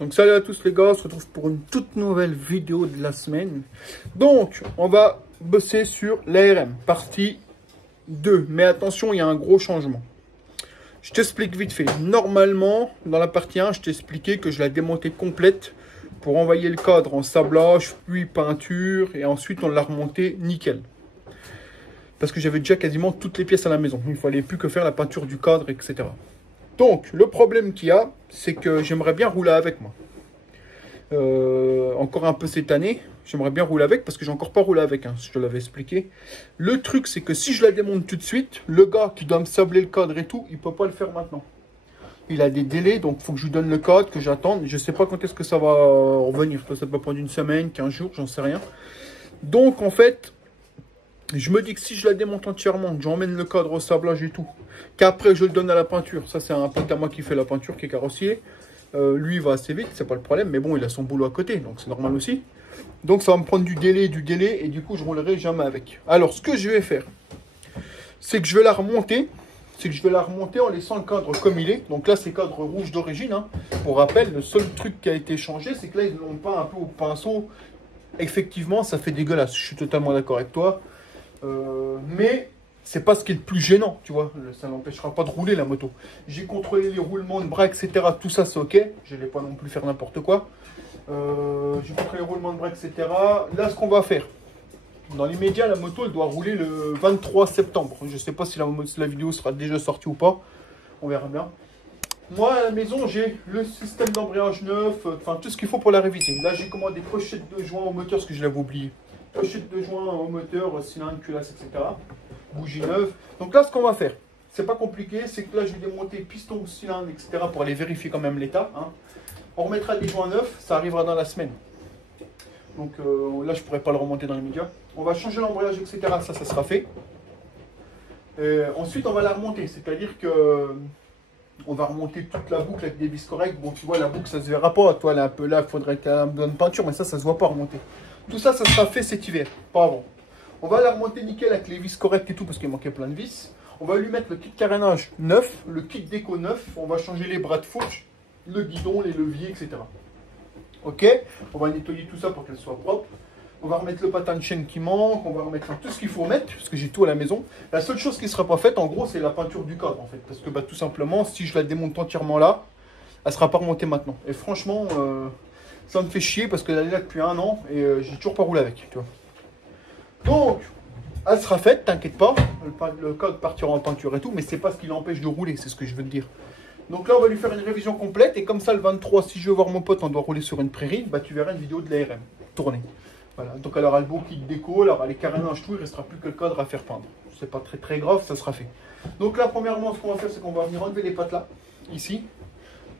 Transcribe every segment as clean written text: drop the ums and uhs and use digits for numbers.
Donc salut à tous les gars, on se retrouve pour une toute nouvelle vidéo de la semaine. Donc on va bosser sur l'ARM, partie 2. Mais attention, il y a un gros changement. Je t'explique vite fait. Normalement, dans la partie 1, je t'ai expliqué que je la démontais complète pour envoyer le cadre en sablage, puis peinture, et ensuite on l'a remonté nickel. Parce que j'avais déjà quasiment toutes les pièces à la maison. Il ne fallait plus que faire la peinture du cadre, etc. Donc, le problème qu'il y a, c'est que j'aimerais bien rouler avec moi. Encore un peu cette année, j'aimerais bien rouler avec parce que j'ai encore pas roulé avec, hein, je te l'avais expliqué. Le truc, c'est que si je la démonte tout de suite, le gars qui doit me sabler le cadre et tout, il peut pas le faire maintenant. Il a des délais, donc il faut que je lui donne le code, que j'attende. Je sais pas quand est-ce que ça va revenir. Ça peut prendre une semaine, 15 jours, j'en sais rien. Donc, en fait, je me dis que si je la démonte entièrement, que j'emmène le cadre au sablage et tout, qu'après je le donne à la peinture, ça c'est un pote à moi qui fait la peinture, qui est carrossier, lui il va assez vite, c'est pas le problème, mais bon il a son boulot à côté, donc c'est normal aussi. Donc ça va me prendre du délai, et du coup je roulerai jamais avec. Alors ce que je vais faire, c'est que je vais la remonter, en laissant le cadre comme il est. Donc là c'est cadre rouge d'origine, hein. Pour rappel, le seul truc qui a été changé, c'est que là ils l'ont peint un peu au pinceau. Effectivement ça fait dégueulasse, je suis totalement d'accord avec toi. Mais c'est pas ce qui est le plus gênant, tu vois. Ça n'empêchera pas de rouler la moto. J'ai contrôlé les roulements de bras, etc. Tout ça, c'est ok. Je ne vais pas non plus faire n'importe quoi. J'ai contrôlé les roulements de bras, etc. Là, ce qu'on va faire, dans l'immédiat, la moto, elle doit rouler le 23 septembre. Je ne sais pas si la vidéo sera déjà sortie ou pas. On verra bien. Moi, à la maison, j'ai le système d'embrayage neuf, enfin, tout ce qu'il faut pour la réviser. Là, j'ai commandé pochette de joint au moteur, ce que je l'avais oublié. Pochette de joint au moteur, cylindre, culasse, etc. Bougie neuve. Donc là, ce qu'on va faire, c'est pas compliqué, c'est que là, je vais démonter piston, cylindre, etc. pour aller vérifier quand même l'état, hein. On remettra des joints neufs, ça arrivera dans la semaine. Donc là, je pourrais pas le remonter dans les médias. On va changer l'embrayage, etc. Ça sera fait. Ensuite, on va la remonter, c'est-à-dire que on va remonter toute la boucle avec des vis correctes. Bon, tu vois, la boucle, ça se verra pas. Toi, elle est un peu là, il faudrait qu'elle me donne peinture, mais ça se voit pas remonter. Tout ça, ça sera fait cet hiver, pas avant. On va la remonter nickel avec les vis correctes et tout, parce qu'il manquait plein de vis. On va lui mettre le kit carénage neuf, le kit déco neuf. On va changer les bras de fourche, le guidon, les leviers, etc. Ok? On va nettoyer tout ça pour qu'elle soit propre. On va remettre le patin de chaîne qui manque, on va remettre tout ce qu'il faut mettre, parce que j'ai tout à la maison. La seule chose qui ne sera pas faite, en gros, c'est la peinture du cadre, en fait. Parce que, bah, tout simplement, si je la démonte entièrement là, elle ne sera pas remontée maintenant. Et franchement, ça me fait chier, parce qu'elle est là depuis 1 an, et j'ai toujours pas roulé avec, tu vois. Donc, elle sera faite, t'inquiète pas. Le cadre partira en peinture et tout, mais c'est pas ce qui l'empêche de rouler, c'est ce que je veux te dire. Donc là, on va lui faire une révision complète, et comme ça, le 23, si je veux voir mon pote, on doit rouler sur une prairie, bah, tu verras une vidéo de l'ARM tournée. Voilà, donc elle aura le beau kit déco, elle aura les carénages, tout, il ne restera plus que le cadre à faire peindre. C'est pas très grave, ça sera fait. Donc là, premièrement, ce qu'on va faire, c'est qu'on va venir enlever les pattes là, ici,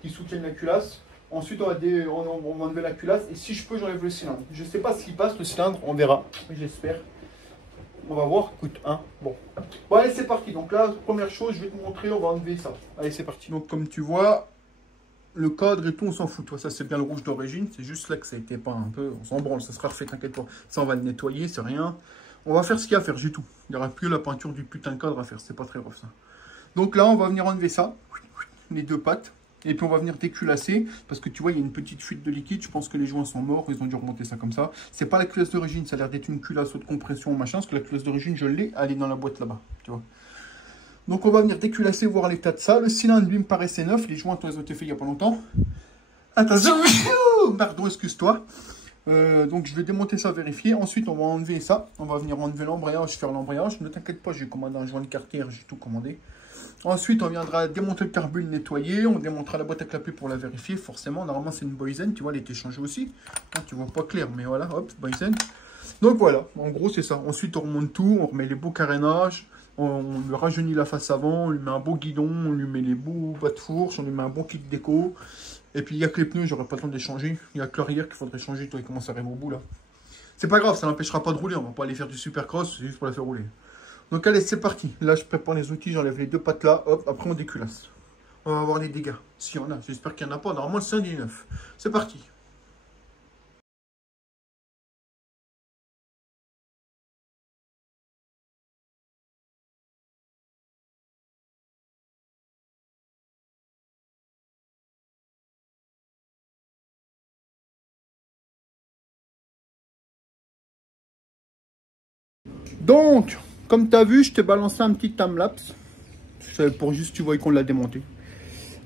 qui soutiennent la culasse. Ensuite, on va enlever la culasse, et si je peux, j'enlève le cylindre. Je ne sais pas s'il passe le cylindre, on verra, j'espère. On va voir, écoute, hein, bon. Bon, allez, c'est parti. Donc là, première chose, je vais te montrer, on va enlever ça. Allez, c'est parti. Donc comme tu vois, le cadre et tout, on s'en fout. Toi, ça, c'est bien le rouge d'origine. C'est juste là que ça a été peint un peu. On s'en branle, ça sera refait, t'inquiète pas. Ça, on va le nettoyer, c'est rien. On va faire ce qu'il y a à faire, j'ai tout. Il n'y aura plus la peinture du putain de cadre à faire. C'est pas très grave, ça. Donc là, on va venir enlever ça. Les 2 pattes. Et puis, on va venir déculasser. Parce que tu vois, il y a une petite fuite de liquide. Je pense que les joints sont morts. Ils ont dû remonter ça comme ça. C'est pas la culasse d'origine. Ça a l'air d'être une culasse haute compression, machin. Parce que la culasse d'origine, je l'ai. Elle est dans la boîte là-bas. Tu vois. Donc, on va venir déculasser, voir l'état de ça. Le cylindre, lui, me paraissait neuf. Les joints, toi, ils ont été faits il n'y a pas longtemps. Attention, pardon, excuse-toi. Donc je vais démonter ça, vérifier. Ensuite, on va enlever ça. On va venir enlever l'embrayage, faire l'embrayage. Ne t'inquiète pas, j'ai commandé un joint de cartier, j'ai tout commandé. Ensuite, on viendra démonter le carbu, le nettoyer. On démontera la boîte à clapet pour la vérifier. Forcément, normalement, c'est une Boysen. Tu vois, elle a été changée aussi. Hein, tu vois pas clair, mais voilà, hop, Boysen. Donc voilà, en gros, c'est ça. Ensuite, on remonte tout. On remet les beaux carénages. On lui rajeunit la face avant. On lui met un beau guidon. On lui met les beaux bas de fourche. On lui met un bon kit déco. Et puis il n'y a que les pneus, j'aurais pas le temps de les changer. Il n'y a que l'arrière qu'il faudrait changer, toi il commence à arriver au bout là. C'est pas grave, ça n'empêchera pas de rouler, on va pas aller faire du supercross, c'est juste pour la faire rouler. Donc allez, c'est parti. Là je prépare les outils, j'enlève les 2 pattes là, hop, après on déculasse. On va voir les dégâts, s'il y en a, j'espère qu'il n'y en a pas, normalement c'est un des 9. C'est parti. Donc, comme tu as vu, je t'ai balancé un petit timelapse. Pour juste tu vois qu'on l'a démonté.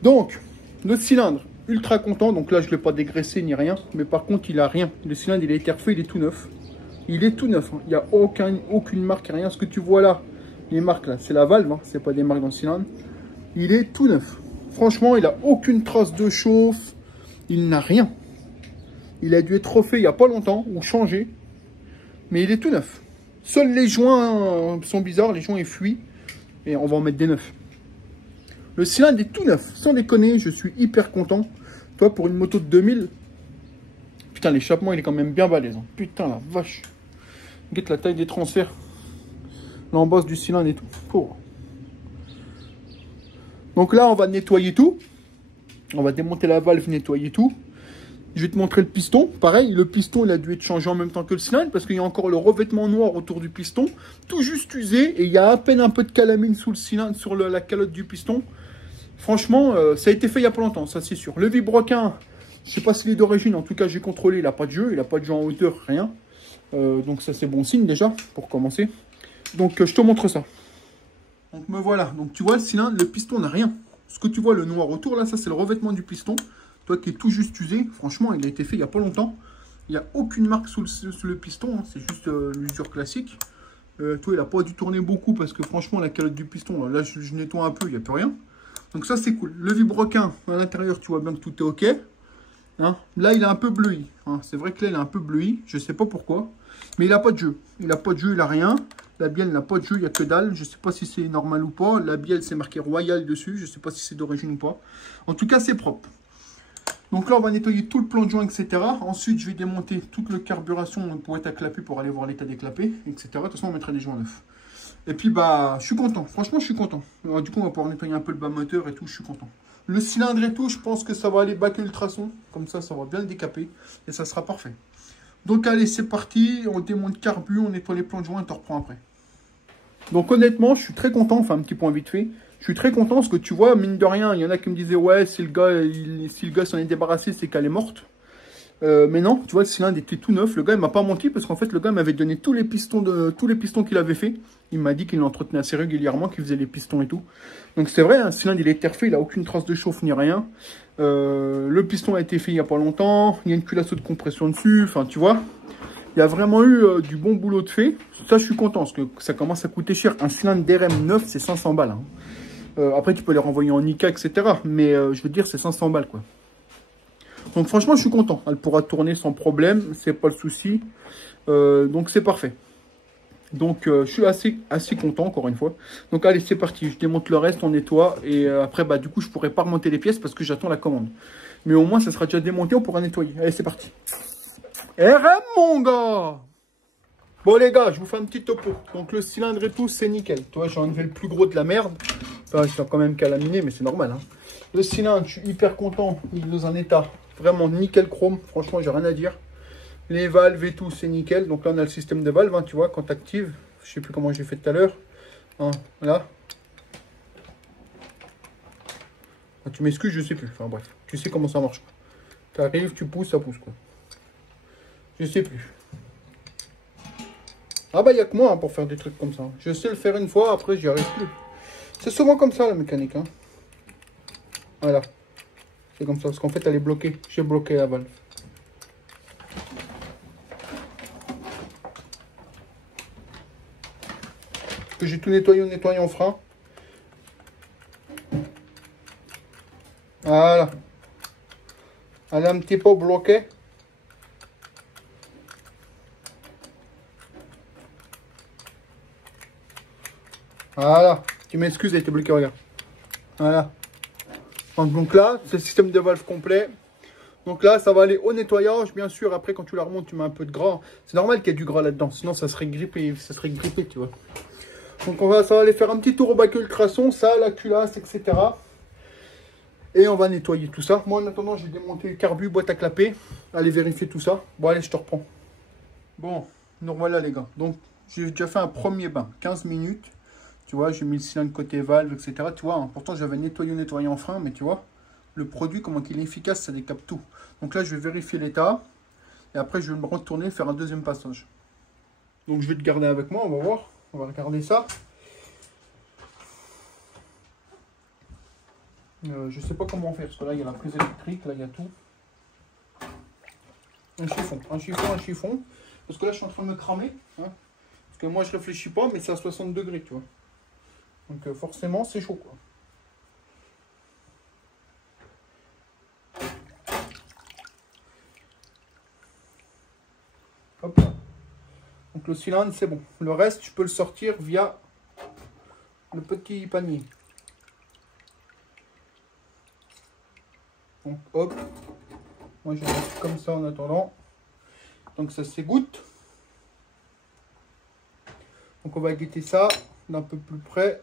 Donc, le cylindre, ultra content. Donc là, je ne l'ai pas dégraissé ni rien. Mais par contre, il a rien. Le cylindre, il a été refait, il est tout neuf. Il est tout neuf. Hein. Il n'y a aucune marque, rien. Ce que tu vois là, les marques là, c'est la valve. Hein. Ce n'est pas des marques dans le cylindre. Il est tout neuf. Franchement, il n'a aucune trace de chauffe. Il n'a rien. Il a dû être refait il n'y a pas longtemps ou changé. Mais il est tout neuf. Seuls les joints sont bizarres. Les joints, ils fuient. Et on va en mettre des neufs. Le cylindre est tout neuf. Sans déconner, je suis hyper content. Toi, pour une moto de 2000. Putain, l'échappement, il est quand même bien balèze. Hein. Putain, la vache. Regarde la taille des transferts. L'embosse du cylindre et tout. Oh. Donc là, on va nettoyer tout. On va démonter la valve, nettoyer tout. Je vais te montrer le piston. Pareil, le piston, il a dû être changé en même temps que le cylindre parce qu'il y a encore le revêtement noir autour du piston. Tout juste usé et il y a à peine un peu de calamine sous le cylindre, sur la calotte du piston. Franchement, ça a été fait il n'y a pas longtemps, ça c'est sûr. Le vibroquin, je ne sais pas s'il est d'origine. En tout cas, j'ai contrôlé, il n'a pas de jeu. Il n'a pas de jeu en hauteur, rien. Donc ça, c'est bon signe déjà, pour commencer. Donc, je te montre ça. Donc, me voilà. Donc, tu vois, le cylindre, le piston n'a rien. Ce que tu vois, le noir autour, là, ça, c'est le revêtement du piston. Toi qui est tout juste usé, franchement, il a été fait il n'y a pas longtemps. Il n'y a aucune marque sous le piston, hein. C'est juste l'usure classique. Toi, il n'a pas dû tourner beaucoup parce que franchement, la calotte du piston, là, je nettoie un peu, il n'y a plus rien. Donc ça, c'est cool. Le vibroquin, à l'intérieur, tu vois bien que tout est OK. Hein, là, il est un peu bleui. Hein. C'est vrai que là, il est un peu bleui. Je ne sais pas pourquoi. Mais il n'a pas de jeu. Il n'a pas de jeu, il n'a rien. La bielle n'a pas de jeu, il n'y a que dalle. Je ne sais pas si c'est normal ou pas. La bielle, c'est marqué Royal dessus. Je ne sais pas si c'est d'origine ou pas. En tout cas, c'est propre. Donc là, on va nettoyer tout le plan de joint, etc. Ensuite, je vais démonter toute le carburation pour être à clapet, pour aller voir l'état des clapets, etc. De toute façon, on mettra des joints neufs. Et puis, bah, je suis content. Franchement, je suis content. Alors, du coup, on va pouvoir nettoyer un peu le bas moteur et tout. Je suis content. Le cylindre et tout, je pense que ça va aller bac ultrason. Comme ça va bien le décaper. Et ça sera parfait. Donc, allez, c'est parti. On démonte carbu, on nettoie les plans de joint et on te reprend après. Donc, honnêtement, je suis très content. Enfin, un petit point vite fait. Je suis très content parce que tu vois, mine de rien, il y en a qui me disaient, ouais, si le gars s'en est débarrassé, c'est qu'elle est morte. Mais non, tu vois, le cylindre était tout neuf. Le gars, il m'a pas menti parce qu'en fait, le gars m'avait donné tous les pistons qu'il avait fait. Il m'a dit qu'il l'entretenait assez régulièrement, qu'il faisait les pistons et tout. Donc c'est vrai, un cylindre, il est refait, il a aucune trace de chauffe ni rien. Le piston a été fait il y a pas longtemps. Il y a une culasse de compression dessus. Enfin, tu vois, il y a vraiment eu du bon boulot de fait. Ça, je suis content parce que ça commence à coûter cher. Un cylindre DRM neuf, c'est 500 balles. Hein. Après, tu peux les renvoyer en ICA, etc. Mais je veux dire, c'est 500 balles, quoi. Donc franchement, je suis content. Elle pourra tourner sans problème, c'est pas le souci. Donc c'est parfait. Donc je suis assez content, encore une fois. Donc allez, c'est parti. Je démonte le reste, on nettoie. Et après, bah du coup, je pourrai pas remonter les pièces parce que j'attends la commande. Mais au moins, ça sera déjà démonté, on pourra nettoyer. Allez, c'est parti. RM, mon gars! Bon les gars, je vous fais un petit topo. Donc le cylindre et tout, c'est nickel. Toi, j'ai enlevé le plus gros de la merde. Enfin, je suis quand même calaminé, mais c'est normal. Hein. Le cylindre, je suis hyper content. Il est dans un état vraiment nickel chrome. Franchement, j'ai rien à dire. Les valves et tout, c'est nickel. Donc là, on a le système de valve, hein, tu vois, quand tu actives. Je sais plus comment j'ai fait tout à l'heure. Hein, là. Ah, tu m'excuses, je sais plus. Enfin bref, tu sais comment ça marche. Tu arrives, tu pousses, ça pousse quoi. Je sais plus. Ah bah, il n'y a que moi hein, pour faire des trucs comme ça. Je sais le faire une fois, après, j'y arrive plus. C'est souvent comme ça, la mécanique. Hein. Voilà. C'est comme ça, parce qu'en fait, elle est bloquée. J'ai bloqué la valve. Parce que j'ai tout nettoyé au nettoyant frein. Voilà. Elle est un petit peu bloquée. Voilà. Tu m'excuses, elle était bloquée, regarde. Voilà. Donc là, c'est le système de valve complet. Donc là, ça va aller au nettoyage. Bien sûr, après, quand tu la remontes, tu mets un peu de gras. C'est normal qu'il y ait du gras là-dedans. Sinon, ça serait grippé, tu vois. Donc ça va aller faire un petit tour au bac ultrason. Ça, la culasse, etc. Et on va nettoyer tout ça. Moi, en attendant, j'ai démonté le carbu, boîte à clapper. Allez vérifier tout ça. Bon, allez, je te reprends. Bon, nous voilà, les gars. Donc, j'ai déjà fait un premier bain. 15 minutes. Tu vois, j'ai mis le cylindre côté valve, etc. Tu vois, hein, pourtant j'avais nettoyé en frein, mais tu vois, le produit, comment il est efficace, ça décape tout. Donc là, je vais vérifier l'état. Et après, je vais me retourner faire un deuxième passage. Donc je vais te garder avec moi, on va voir. On va regarder ça. Je sais pas comment faire, parce que là il y a la prise électrique, là il y a tout. Un chiffon, un chiffon, un chiffon. Parce que là je suis en train de me cramer. Hein, parce que moi je réfléchis pas, mais c'est à 60 degrés, tu vois. Donc forcément c'est chaud, quoi. Hop là. Donc le cylindre c'est bon. Le reste tu peux le sortir via le petit panier. Donc hop. Moi je reste comme ça en attendant. Donc ça s'égoutte. Donc on va guetter ça d'un peu plus près.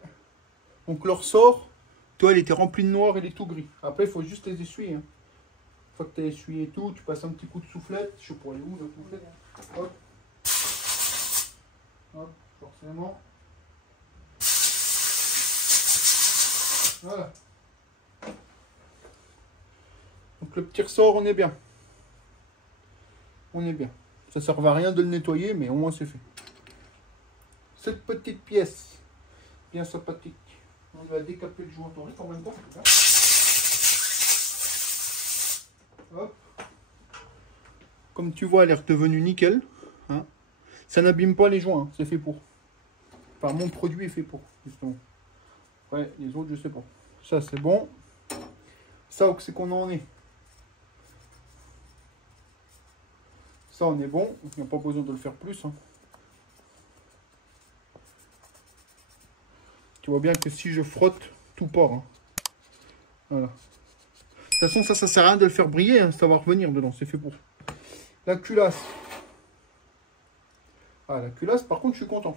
Donc le ressort, toi, il était rempli de noir et il est tout gris. Après, il faut juste les essuyer. Hein. Une fois que tu as essuyé tout, tu passes un petit coup de soufflette. Je sais pas où la soufflette. Hop. Hop, forcément. Voilà. Donc le petit ressort, on est bien. On est bien. Ça ne sert à rien de le nettoyer, mais au moins c'est fait. Cette petite pièce, bien sympathique. On va décaper le joint en même temps. Hop. Comme tu vois, elle est redevenue nickel. Hein. Ça n'abîme pas les joints, hein. C'est fait pour. Enfin, mon produit est fait pour, justement. Ouais, les autres, je sais pas. Ça, c'est bon. Ça, c'est qu'on en est. Ça, on est bon. Il n'y a pas besoin de le faire plus. Hein. Tu vois bien que si je frotte, tout part. Hein. Voilà. De toute façon, ça sert à rien de le faire briller. Hein. Ça va revenir dedans. C'est fait pour. La culasse. Ah, la culasse, par contre, je suis content.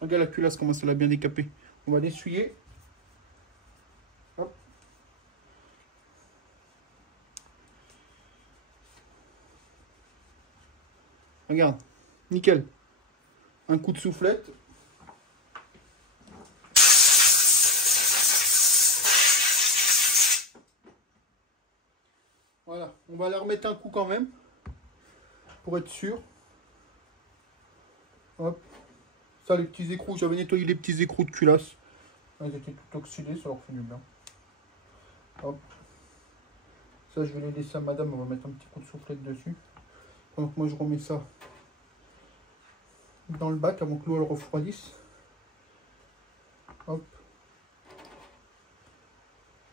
Regarde la culasse, comment ça l'a bien décapé. On va l'essuyer. Hop. Regarde. Nickel. Un coup de soufflette. Voilà, on va la remettre un coup quand même, pour être sûr. Hop. Ça, les petits écrous, j'avais nettoyé les petits écrous de culasse. Ils étaient tout oxydés, ça leur fait du bien. Hop. Ça, je vais les laisser à madame, on va mettre un petit coup de soufflette dessus. Donc moi, je remets ça dans le bac avant que l'eau elle refroidisse. Hop.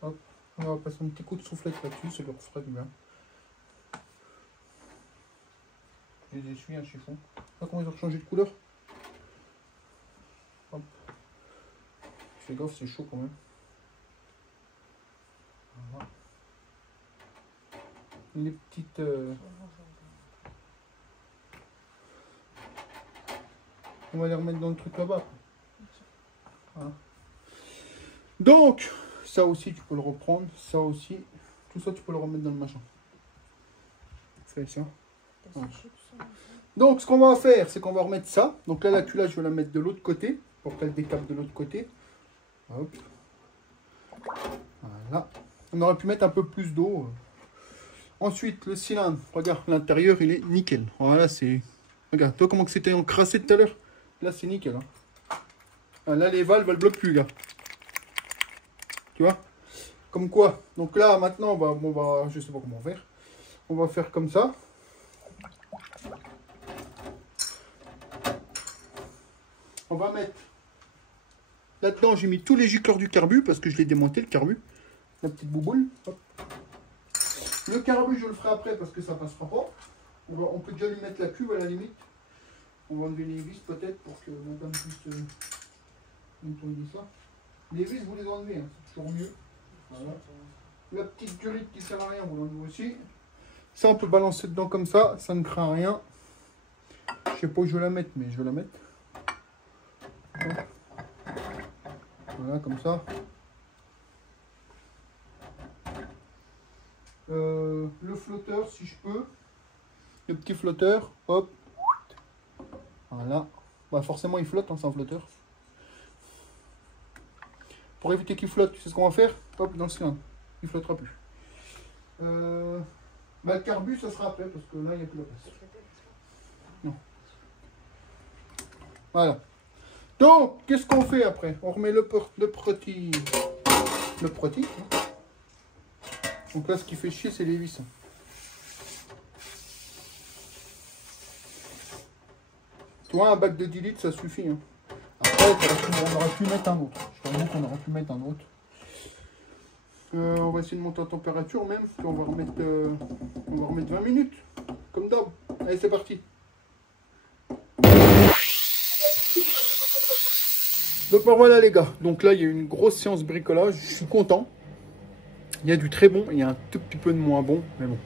Hop. On va passer un petit coup de soufflette là-dessus, ça leur fera du bien. Je les essuie un chiffon. Ah, comment ils ont changé de couleur. Hop. Fais gaffe, c'est chaud quand même. Voilà. Les petites... On va les remettre dans le truc là-bas. Voilà. Donc, ça aussi, tu peux le reprendre. Ça aussi. Tout ça, tu peux le remettre dans le machin. Fais ça. Voilà. Donc, ce qu'on va faire, c'est qu'on va remettre ça. Donc là, la culasse, je vais la mettre de l'autre côté. Pour qu'elle décape de l'autre côté. Hop. Voilà. On aurait pu mettre un peu plus d'eau. Ensuite, le cylindre. Regarde, l'intérieur, il est nickel. Voilà, c'est... Regarde, toi, comment que c'était encrassé tout à l'heure. Là, c'est nickel. Hein. Ah, là, les valves, elles bloquent plus, gars. Tu vois? Comme quoi. Donc là, maintenant, on va... Je sais pas comment faire. On va faire comme ça. On va mettre... Là-dedans, j'ai mis tous les gicleurs du carbu parce que je l'ai démonté, le carbu. La petite bouboule. Hop. Le carbu, je le ferai après parce que ça passera pas. On peut déjà lui mettre la cuve à la limite. On va enlever les vis peut-être pour que madame puisse nettoyer ça. Les vis, vous les enlevez, hein, c'est toujours mieux. Voilà. La petite durite qui sert à rien, vous l'enlevez aussi. Ça, on peut balancer dedans comme ça ne craint rien. Je sais pas où je vais la mettre, mais je vais la mettre. Voilà, comme ça. Le flotteur, si je peux. Le petit flotteur, hop. Voilà. Bah forcément, il flotte, hein, c'est un flotteur. Pour éviter qu'il flotte, tu sais ce qu'on va faire? Hop, dans le cylindre. Il ne flottera plus. Bah, le carbu, ça sera après, parce que là, il n'y a plus la place. Non. Voilà. Donc, qu'est-ce qu'on fait après? On remet le petit. Hein. Donc là, ce qui fait chier, c'est les vis. Tu vois, un bac de 10 litres, ça suffit. Hein. Après, on aurait pu mettre un autre. Je t'avoue qu'on aurait pu mettre un autre. On va essayer de monter en température même. Puis on va remettre 20 minutes. Comme d'hab. Allez, c'est parti. Donc voilà les gars. Donc là, il y a une grosse séance bricolage. Je suis content. Il y a du très bon. Il y a un tout petit peu de moins bon. Mais bon.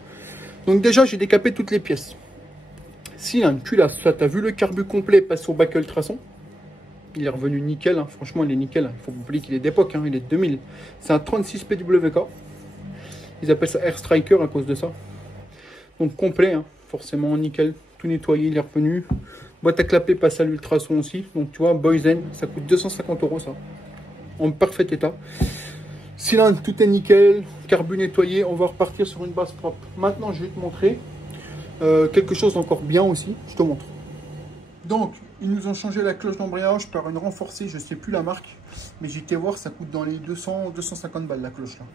Donc déjà, j'ai décapé toutes les pièces. Cylindre, culasse. Ça, t'as vu le carbu complet passe au bac ultrason. Il est revenu nickel, hein. Franchement il est nickel. Il faut vous oublier qu'il est d'époque, hein. Il est de 2000. C'est un 36 PWK. Ils appellent ça Air Striker à cause de ça. Donc complet, hein. Forcément nickel, tout nettoyé, il est revenu. Boîte à clapper passe à l'ultrason aussi. Donc tu vois, Boysen, ça coûte 250 € ça. En parfait état. Cylindre, tout est nickel. Carbu nettoyé, on va repartir sur une base propre. Maintenant je vais te montrer quelque chose d'encore bien aussi. Je te montre. Donc, ils nous ont changé la cloche d'embrayage par une renforcée, je ne sais plus la marque, mais j'ai été voir, ça coûte dans les 200-250 balles la cloche là.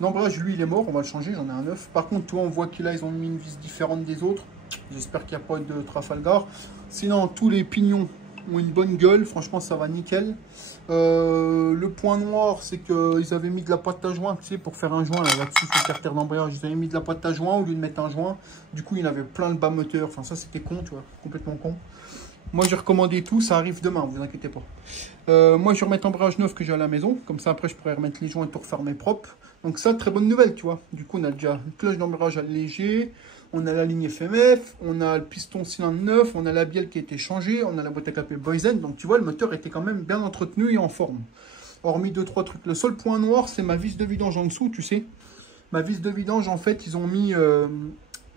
L'embrayage, lui, il est mort, on va le changer, j'en ai un neuf. Par contre, toi, on voit qu'ils ils ont mis une vis différente des autres. J'espère qu'il n'y a pas de Trafalgar. Sinon, tous les pignons ont une bonne gueule, franchement, ça va nickel. Le point noir, c'est qu'ils avaient mis de la pâte à joint, tu sais, pour faire un joint là-dessus sur le carter d'embrayage. Ils avaient mis de la pâte à joint au lieu de mettre un joint. Du coup, il avait plein de bas moteurs. Enfin, ça, c'était con, tu vois, complètement con. Moi, j'ai recommandé tout, ça arrive demain, vous inquiétez pas. Moi, je vais remettre l'embrayage neuf que j'ai à la maison. Comme ça, après, je pourrais remettre les joints et tout refermer propre. Donc ça, très bonne nouvelle, tu vois. Du coup, on a déjà une cloche d'embrayage allégée. On a la ligne FMF. On a le piston cylindre neuf. On a la bielle qui a été changée. On a la boîte à clapper Boysen. Donc, tu vois, le moteur était quand même bien entretenu et en forme. Hormis 2-3 trucs. Le seul point noir, c'est ma vis de vidange en dessous, tu sais. Ma vis de vidange, en fait, ils ont mis...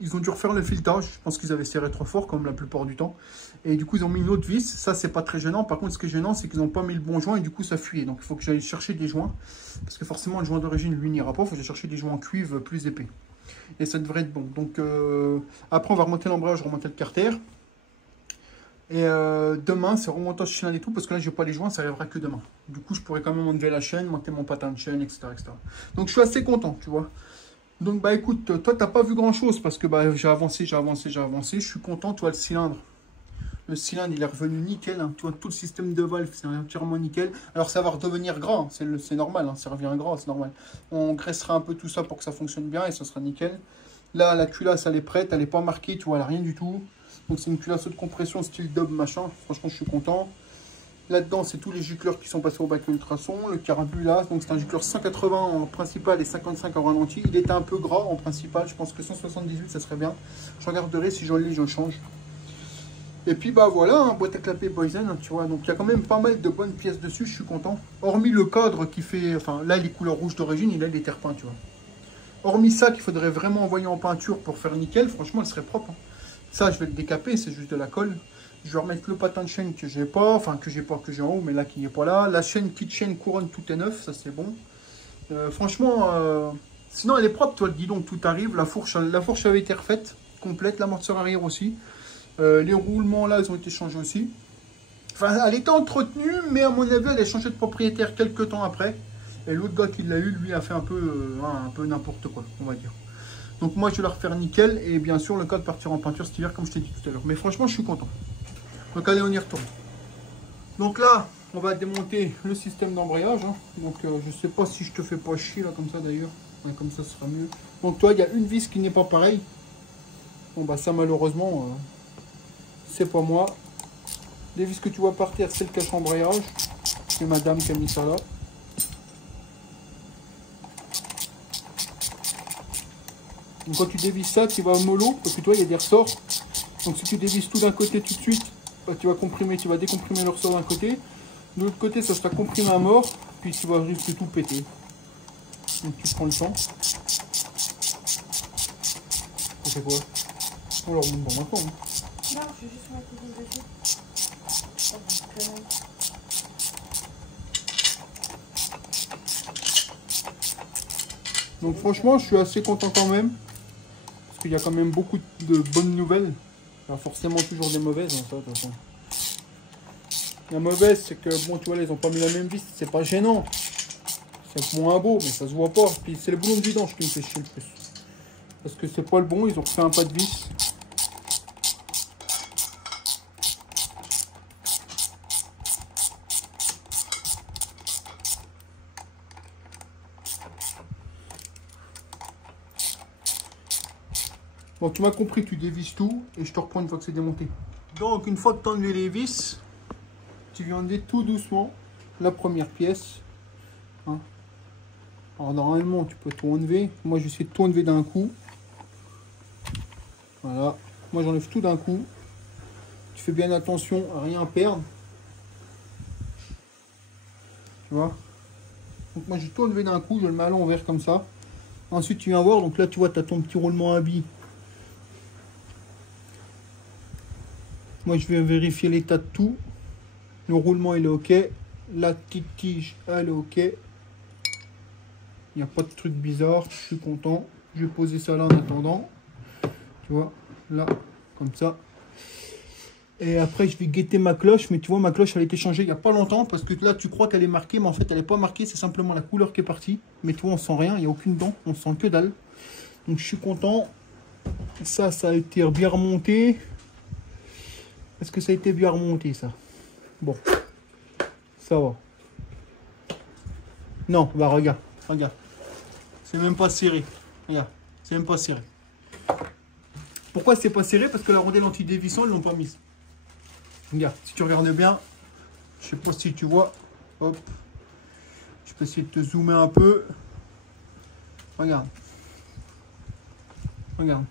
Ils ont dû refaire le filetage. Je pense qu'ils avaient serré trop fort, comme la plupart du temps. Et du coup, ils ont mis une autre vis. Ça, c'est pas très gênant. Par contre, ce qui est gênant, c'est qu'ils n'ont pas mis le bon joint et du coup, ça fuyait. Donc, il faut que j'aille chercher des joints. Parce que forcément, le joint d'origine, lui, n'ira pas. Il faut que j'aille chercher des joints en cuivre plus épais. Et ça devrait être bon. Donc, après, on va remonter l'embrayage, remonter le carter. Et demain, c'est remontage cylindre et tout. Parce que là, je n'ai pas les joints. Ça arrivera que demain. Du coup, je pourrais quand même enlever la chaîne, monter mon patin de chaîne, etc., etc. Donc, je suis assez content, tu vois. Donc, bah écoute, toi, t'as pas vu grand-chose parce que bah, j'ai avancé. Je suis content, toi, le cylindre. Le cylindre, il est revenu nickel. Hein. Tu vois, tout le système de valve, c'est entièrement nickel. Alors, ça va redevenir gras. Hein. C'est normal. Hein. Ça revient gras, c'est normal. On graissera un peu tout ça pour que ça fonctionne bien et ça sera nickel. Là, la culasse, elle est prête. Elle n'est pas marquée. Tu vois, elle n'a rien du tout. Donc, c'est une culasse haute compression style dub machin. Franchement, je suis content. Là-dedans, c'est tous les gicleurs qui sont passés au bac ultrason. Le carbu là, donc c'est un gicleur 180 en principal et 55 en ralenti. Il était un peu gras en principal. Je pense que 178, ça serait bien. Je regarderai si j'en lis, je change. Et puis bah voilà, hein, boîte à clapper Boysen, tu vois. Donc il y a quand même pas mal de bonnes pièces dessus, je suis content. Hormis le cadre qui fait, enfin là les couleurs rouges d'origine, il a des terres peints, tu vois. Hormis ça qu'il faudrait vraiment envoyer en peinture pour faire nickel, franchement elle serait propre. Hein. Ça je vais le décaper, c'est juste de la colle. Je vais remettre le patin de chaîne que j'ai pas, enfin que j'ai en haut, mais là qui n'est pas là. La chaîne, kit chaîne, couronne, tout est neuf, ça c'est bon. Franchement, sinon elle est propre, toi le guidon, tout arrive. La fourche avait été refaite, complète, l'amortisseur arrière aussi. Les roulements là, ils ont été changés aussi. Enfin, elle était entretenue, mais à mon avis, elle a changé de propriétaire quelques temps après. Et l'autre gars qui l'a eu, lui, a fait un peu n'importe quoi, on va dire. Donc moi, je vais la refaire nickel. Et bien sûr, le cadre partira en peinture cet hiver, comme je t'ai dit tout à l'heure. Mais franchement, je suis content. Donc allez, on y retourne. Donc là, on va démonter le système d'embrayage. Hein. Donc je sais pas si je te fais pas chier là, comme ça d'ailleurs. Ouais, comme ça, ce sera mieux. Donc toi, il y a une vis qui n'est pas pareille. Bon bah ça, malheureusement... c'est pas moi. Les vis que tu vois par terre, c'est le cache embrayage. C'est madame qui a mis ça là. Donc quand tu dévisses ça, tu vas mollo, parce que tu vois, il y a des ressorts. Donc si tu dévisses tout d'un côté tout de suite, bah, tu vas décomprimer le ressort d'un côté. De l'autre côté, ça sera comprimé à mort, puis tu vas risquer tout péter. Donc tu prends le temps. C'est quoi? On leur montre dans ma forme. Non, je vais juste mettre les dessus. Donc franchement, je suis assez content quand même. Parce qu'il y a quand même beaucoup de bonnes nouvelles. Pas forcément toujours des mauvaises, hein, ça, de toute façon. La mauvaise, c'est que, bon, tu vois, là, ils ont pas mis la même vis. C'est pas gênant. C'est moins beau, mais ça se voit pas. Puis c'est le boulon de vidange qui me fait chier le plus. Parce que c'est pas le bon, ils ont refait un pas de vis. Bon, tu m'as compris, tu dévisses tout et je te reprends une fois que c'est démonté. Donc, une fois que tu as enlevé les vis, tu viens enlever tout doucement la première pièce. Hein. Alors, normalement, tu peux tout enlever. Moi, j'essaie de tout enlever d'un coup. Voilà. Moi, j'enlève tout d'un coup. Tu fais bien attention à rien perdre. Tu vois. Donc, moi, j'ai tout enlevé d'un coup. Je le mets à l'envers comme ça. Ensuite, tu viens voir. Donc là, tu vois, tu as ton petit roulement à billes. Moi, je vais vérifier l'état de tout. Le roulement, il est OK. La petite tige, elle est OK. Il n'y a pas de truc bizarre. Je suis content. Je vais poser ça là en attendant. Tu vois, là, comme ça. Et après, je vais guetter ma cloche. Mais tu vois, ma cloche, elle a été changée il n'y a pas longtemps. Parce que là, tu crois qu'elle est marquée. Mais en fait, elle n'est pas marquée. C'est simplement la couleur qui est partie. Mais tu vois, on sent rien. Il n'y a aucune dent. On sent que dalle. Donc, je suis content. Ça a été bien remonté. Est-ce que ça a été bien remonté, ça? Bon. Ça va. Non, bah regarde. Regarde. C'est même pas serré. Regarde. C'est même pas serré. Pourquoi c'est pas serré? Parce que la rondelle anti-dévissant, ils l'ont pas mise. Regarde. Si tu regardes bien, je sais pas si tu vois. Hop. Je peux essayer de te zoomer un peu. Regarde. Regarde.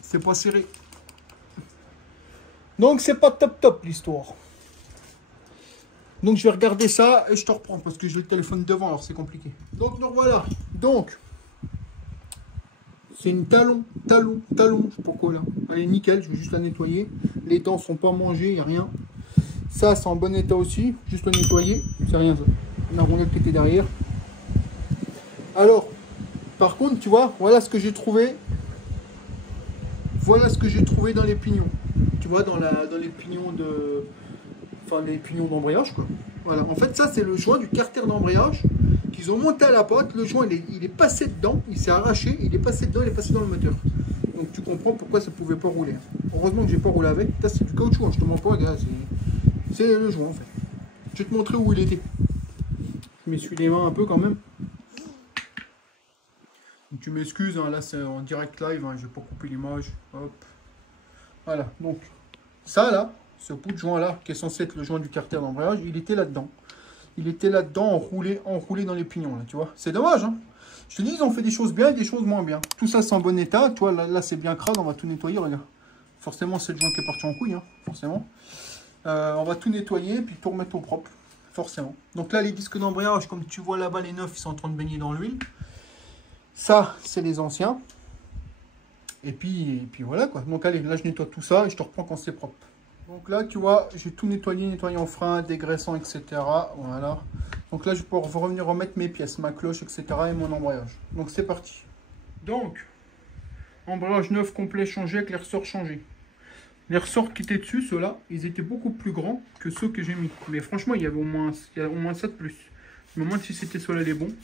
C'est pas serré. Donc c'est pas top l'histoire. Donc je vais regarder ça et je te reprends parce que j'ai le téléphone devant, alors c'est compliqué. Donc nous voilà. Donc c'est une talon, je sais pas quoi là. Elle est nickel, je vais juste la nettoyer. Les dents sont pas mangées, il n'y a rien. Ça c'est en bon état aussi, juste le nettoyer, c'est rien ça. La rondelle qui était derrière. Alors, par contre, tu vois, voilà ce que j'ai trouvé. Voilà ce que j'ai trouvé dans les pignons. Tu vois, dans les pignons de... Enfin, les pignons d'embrayage, quoi. Voilà. En fait, ça, c'est le joint du carter d'embrayage qu'ils ont monté à la pote. Le joint, il est passé dedans. Il s'est arraché. Il est passé dedans. Il est passé dans le moteur. Donc, tu comprends pourquoi ça ne pouvait pas rouler. Heureusement que j'ai pas roulé avec. Ça, c'est du caoutchouc. Hein. Je te mens pas, gars. C'est le joint, en fait. Je vais te montrer où il était. Je m'essuie les mains un peu, quand même. Donc, tu m'excuses. Hein, là, c'est en direct live. Hein, je vais pas couper l'image. Hop. Voilà. Donc, ça, là. Ce bout de joint là, qui est censé être le joint du carter d'embrayage, il était là-dedans. Il était là-dedans, enroulé dans les pignons, là, tu vois. C'est dommage, hein. Je te dis, ils ont fait des choses bien et des choses moins bien. Tout ça, c'est en bon état. Toi, là c'est bien crade, on va tout nettoyer, regarde. Forcément, c'est le joint qui est parti en couille, hein, forcément. On va tout nettoyer, puis tout remettre au propre, forcément. Donc là, les disques d'embrayage, comme tu vois là-bas, les neufs, ils sont en train de baigner dans l'huile. Ça, c'est les anciens. Et puis voilà, quoi. Donc allez, là, je nettoie tout ça et je te reprends quand c'est propre. Donc là, tu vois, j'ai tout nettoyé en frein, dégraissant, etc. Voilà. Donc là, je peux revenir remettre mes pièces, ma cloche, etc. et mon embrayage. Donc c'est parti. Donc, embrayage neuf complet changé avec les ressorts changés. Les ressorts qui étaient dessus, ceux-là, ils étaient beaucoup plus grands que ceux que j'ai mis. Mais franchement, il y avait au moins ça de plus. Mais moi, si c'était ceux-là les bons.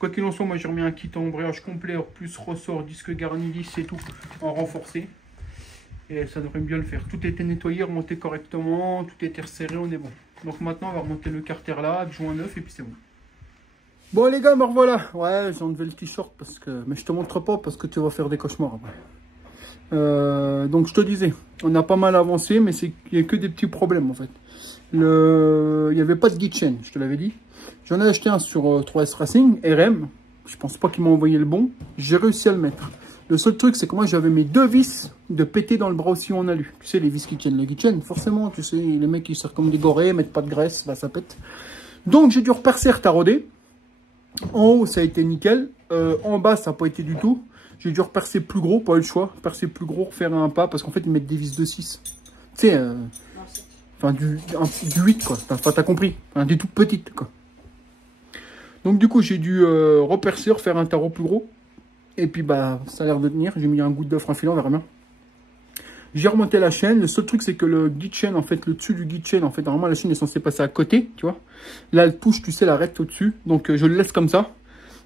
Quoi qu'il en soit, moi j'ai remis un kit en embrayage complet, plus ressort, disque garni lisse et tout, en renforcé. Et ça devrait bien le faire. Tout était nettoyé, remonté correctement, tout était resserré, on est bon. Donc maintenant, on va remonter le carter là, joint neuf, et puis c'est bon. Bon les gars, me revoilà. Ouais, j'ai enlevé le t-shirt, mais je te montre pas parce que tu vas faire des cauchemars après. Donc je te disais, on a pas mal avancé, mais il n'y a que des petits problèmes en fait. Il n'y avait pas de guide chain, je te l'avais dit. J'en ai acheté un sur 3S Racing, RM. Je pense pas qu'il m'a envoyé le bon. J'ai réussi à le mettre. Le seul truc, c'est que moi, j'avais mes deux vis de péter dans le bras aussi en alu. Tu sais, les vis qui tiennent les chain, forcément, tu sais, les mecs qui servent comme des gorées, mettent pas de graisse, bah ça pète. Donc, j'ai dû repercer, retardé. En haut, ça a été nickel. En bas, ça n'a pas été du tout. J'ai dû repercer plus gros, pas eu le choix. Percer plus gros, refaire un pas, parce qu'en fait, ils mettent des vis de 6. Tu sais, enfin, du 8, quoi. Enfin, t'as compris. Enfin, des toutes petites, quoi. Donc, du coup, j'ai dû repercer, refaire un tarot plus gros. Et puis, bah, ça a l'air de tenir. J'ai mis un goutte d'offre, un filet, on verra bien. J'ai remonté la chaîne. Le seul truc, c'est que le guide chaîne, en fait, le dessus du guide chaîne, en fait, normalement, la chaîne est censée passer à côté, tu vois. Là, elle touche, tu sais, l'arête au-dessus. Donc, je le laisse comme ça.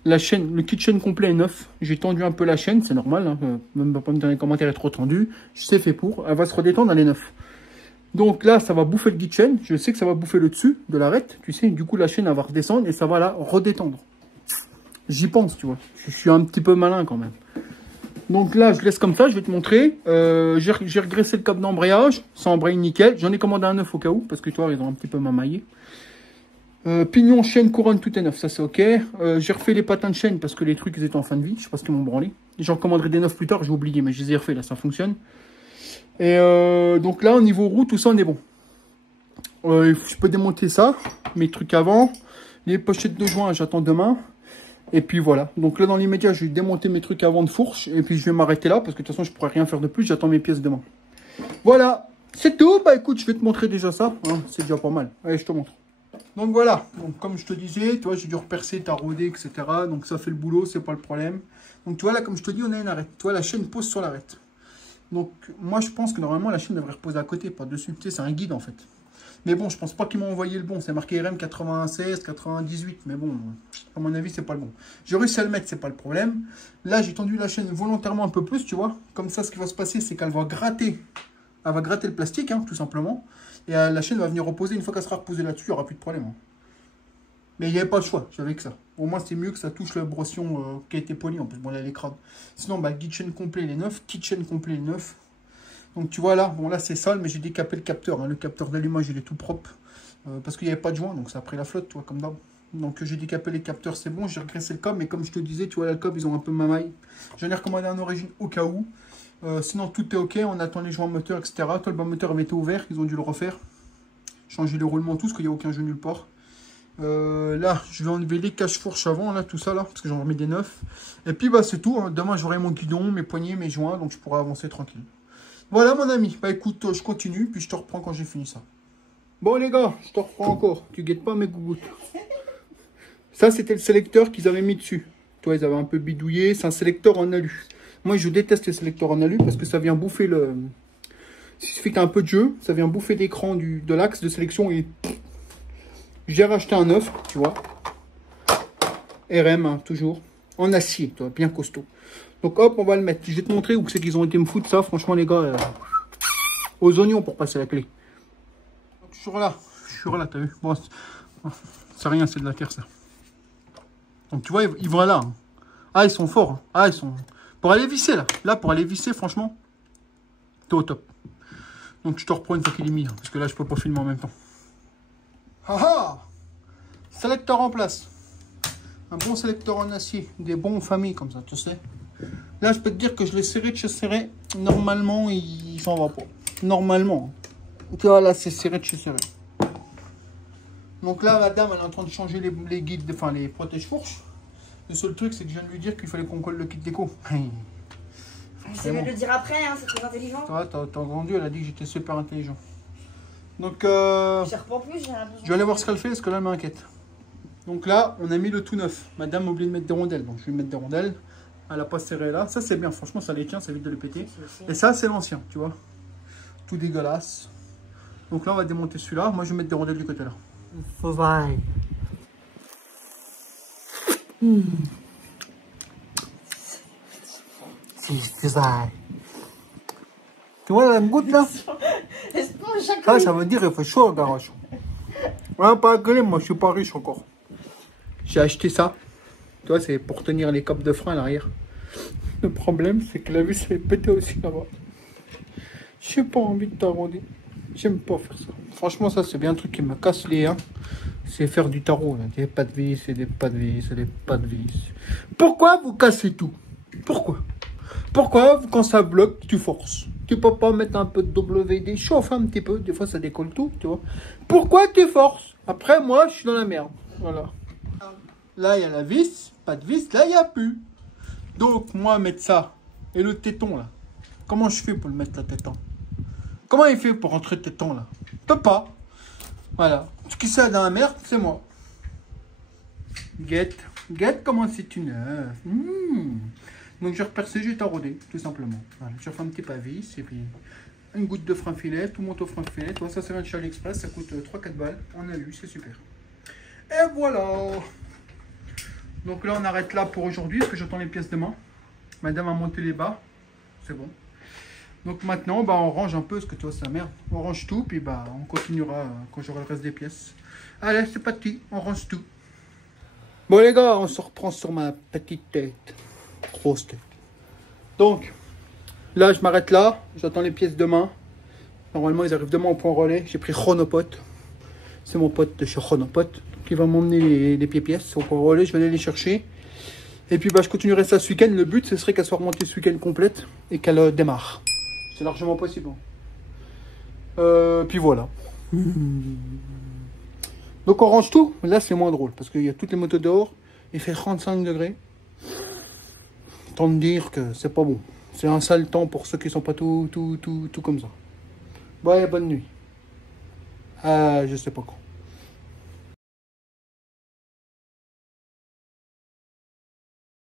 La chaîne, le guide chaîne complet est neuf. J'ai tendu un peu la chaîne, c'est normal. Hein. Même pas me dire dans les commentaires, elle est trop tendue. C'est fait pour. Elle va se redétendre, elle est neuf. Donc là, ça va bouffer le guide chaîne. Je sais que ça va bouffer le dessus de l'arête. Tu sais, du coup, la chaîne, elle va redescendre et ça va la redétendre. J'y pense, tu vois. Je suis un petit peu malin quand même. Donc là, je laisse comme ça, je vais te montrer. J'ai regraissé le câble d'embrayage, ça embraye nickel. J'en ai commandé un neuf au cas où, parce que toi, ils ont un petit peu mamaillé. Pignon, chaîne, couronne, tout est neuf, ça c'est ok. J'ai refait les patins de chaîne parce que les trucs ils étaient en fin de vie, je sais pas ce qu'ils m'ont branlé. J'en commanderai des neufs plus tard, j'ai oublié, mais je les ai refait là, ça fonctionne. Et donc là, au niveau roue, tout ça, on est bon. Je peux démonter ça, mes trucs avant. Les pochettes de joint, j'attends demain. Et puis voilà. Donc là, dans l'immédiat, je vais démonter mes trucs avant de fourche. Et puis je vais m'arrêter là, parce que de toute façon, je pourrais rien faire de plus. J'attends mes pièces demain. Voilà. C'est tout. Bah écoute, je vais te montrer déjà ça. Hein, c'est déjà pas mal. Allez, je te montre. Donc voilà. Donc comme je te disais, tu vois, j'ai dû repercer, tarauder, etc. Donc ça fait le boulot, c'est pas le problème. Donc tu vois, là, comme je te dis, on a une arête. Tu vois, la chaîne pose sur l'arête. Donc moi, je pense que normalement, la chaîne devrait reposer à côté, pas dessus. Tu sais, c'est un guide en fait. Mais bon, je pense pas qu'ils m'ont envoyé le bon. C'est marqué RM 96, 98. Mais bon, à mon avis, c'est pas le bon. J'ai réussi à le mettre, c'est pas le problème. Là, j'ai tendu la chaîne volontairement un peu plus, tu vois. Comme ça, ce qui va se passer, c'est qu'elle va gratter. Elle va gratter le plastique, hein, tout simplement. Et la chaîne va venir reposer. Une fois qu'elle sera reposée là-dessus, il n'y aura plus de problème. Hein. Mais il n'y avait pas le choix, j'avais que ça. Au moins, c'est mieux que ça touche le brossion qui a été poli. En plus, bon, là, elle est crade. Sinon, bah, guide chaîne complet, il est neuf. Kit chaîne complet, il est neuf. Donc tu vois là, bon là c'est sale, mais j'ai décapé le capteur. Hein. Le capteur d'allumage il est tout propre. Parce qu'il n'y avait pas de joint, donc ça a pris la flotte, tu vois, comme d'hab. Donc j'ai décapé les capteurs, c'est bon, j'ai regraissé le câble, mais comme je te disais, tu vois, là, le câble, ils ont un peu mamaille. J'en ai recommandé en origine au cas où. Sinon tout est ok, on attend les joints moteurs, etc. Toi, le bas moteur avait été ouvert, ils ont dû le refaire. Changer les roulements, tout, parce qu'il n'y a aucun jeu nulle part. Là, je vais enlever les cache-fourches avant, là, tout ça, là, parce que j'en remets des neufs. Et puis, bah, c'est tout. Hein. Demain, j'aurai mon guidon, mes poignées, mes joints, donc je pourrai avancer tranquille. Voilà mon ami, bah écoute, je continue, puis je te reprends quand j'ai fini ça. Bon les gars, je te reprends encore, tu guettes pas mes gougouttes. Ça c'était le sélecteur qu'ils avaient mis dessus. Toi ils avaient un peu bidouillé, c'est un sélecteur en alu. Moi je déteste les sélecteurs en alu parce que ça vient bouffer le... Il suffit que tu as un peu de jeu, ça vient bouffer l'écran de l'axe de sélection et... J'ai racheté un neuf, tu vois. RM, hein, toujours. En acier, toi, bien costaud. Donc hop, on va le mettre. Je vais te montrer où c'est qu'ils ont été me foutre ça. Franchement les gars, aux oignons pour passer la clé. Toujours là, t'as vu. Bon, c'est rien, c'est de la terre ça. Donc tu vois, ils vont là. Hein. Ah, ils sont forts. Hein. Ah, ils sont... Pour aller visser là. Là, pour aller visser, franchement, t'es au top. Donc je te reprends une fois qu'il est mis. Hein, parce que là, je peux pas filmer en même temps. Ah ah! Sélecteur en place. Un bon sélecteur en acier. Des bons familles comme ça, tu sais. Là, je peux te dire que je l'ai serré de chez serré. Normalement, il s'en va pas. Normalement. Tu vois, là, c'est serré de chez serré. Donc là, la dame, elle est en train de changer les guides, enfin, les protège-fourches. Le seul truc, c'est que je viens de lui dire qu'il fallait qu'on colle le kit déco. C'est mieux de le dire après, hein, c'est très intelligent. Toi, t'as entendu, elle a dit que j'étais super intelligent. Donc, Je reprends plus, j'ai l'impression. je vais aller voir ce qu'elle fait, parce que là, elle m'inquiète. Donc là, on a mis le tout neuf. Madame a oublié de mettre des rondelles, donc je vais mettre des rondelles. Elle n'a pas serré là. Ça, c'est bien. Franchement, ça les tient, ça évite de les péter. Et ça, c'est l'ancien, tu vois. Tout dégueulasse. Donc là, on va démonter celui-là. Moi, je vais mettre des rondelles du côté là. Faut voir. C'est ça. Tu vois la goutte là? Ah, ça veut dire qu'il fait chaud au garage. Ouais, pas gueuler, moi, je suis pas riche encore. J'ai acheté ça. Tu vois, c'est pour tenir les câbles de frein à l'arrière. Le problème, c'est que la vis est pétée aussi là-bas. J'ai pas envie de tarauder. J'aime pas faire ça. Franchement, ça, c'est bien un truc qui me casse les uns. C'est faire du tarot. Là. Des pas de vis, et des pas de vis, et des pas de vis. Pourquoi vous cassez tout? Pourquoi? Pourquoi, quand ça bloque, tu forces? Tu peux pas mettre un peu de WD, chauffe un petit peu. Des fois, ça décolle tout, tu vois. Pourquoi tu forces? Après, moi, je suis dans la merde. Voilà. Là, il y a la vis. Pas de vis. Là, il n'y a plus. Donc, moi, mettre ça. Et le téton, là. Comment je fais pour le mettre, le téton? Comment il fait pour rentrer le téton, là? Je peux pas. Voilà. Ce qui s'est dans la merde, c'est moi. Guette. Guette, comment c'est une œuf. Donc, je repercé, j'ai taraudé, tout simplement. Voilà. Je refais un petit pavis, et puis... une goutte de frein filet, tout monte au frein filet. Toi, ça vient de chez AliExpress, ça coûte 3-4 balles. On a eu, c'est super. Et voilà. Donc là, on arrête là pour aujourd'hui, parce que j'attends les pièces demain. Madame a monté les bas, c'est bon. Donc maintenant, bah, on range un peu, parce que tu vois, c'est la merde. On range tout, puis bah, on continuera quand j'aurai le reste des pièces. Allez, c'est parti, on range tout. Bon les gars, on se reprend sur ma petite tête. Grosse tête. Donc, là, je m'arrête là. J'attends les pièces demain. Normalement, ils arrivent demain au point relais. J'ai pris Chronopot. C'est mon pote de chez Chronopot qui va m'emmener les pièces au point relais. Je vais aller les chercher. Et puis, bah, je continuerai ça ce week-end. Le but, ce serait qu'elle soit remontée ce week-end complète et qu'elle démarre. C'est largement possible. Puis voilà. Donc, on range tout. Là, c'est moins drôle parce qu'il y a toutes les motos dehors. Il fait 35 degrés. Tant de dire que c'est pas bon. C'est un sale temps pour ceux qui sont pas tout comme ça. Ouais, bonne nuit. Je sais pas quand.